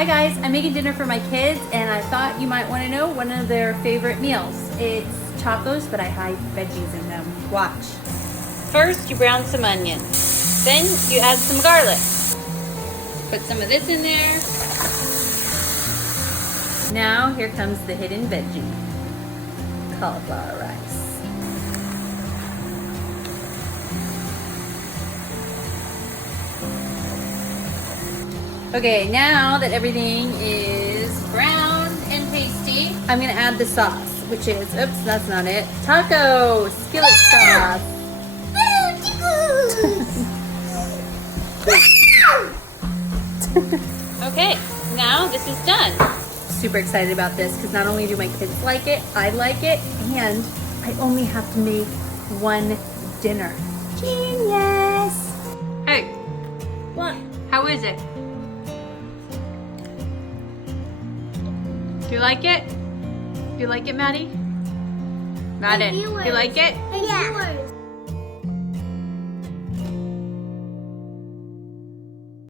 Hi guys, I'm making dinner for my kids and I thought you might want to know one of their favorite meals. It's tacos, but I hide veggies in them. Watch. First, you brown some onions. Then you add some garlic. Put some of this in there. Now here comes the hidden veggie. Cauliflower rice. Okay, now that everything is brown and pasty, I'm gonna add the sauce, which is, oops, that's not it, taco skillet sauce. Okay, now this is done. Super excited about this because not only do my kids like it, I like it, and I only have to make one dinner. Genius! Hey, What? how is it? Do you like it? Do you like it, Maddie? Maddie, do you like it? Yeah.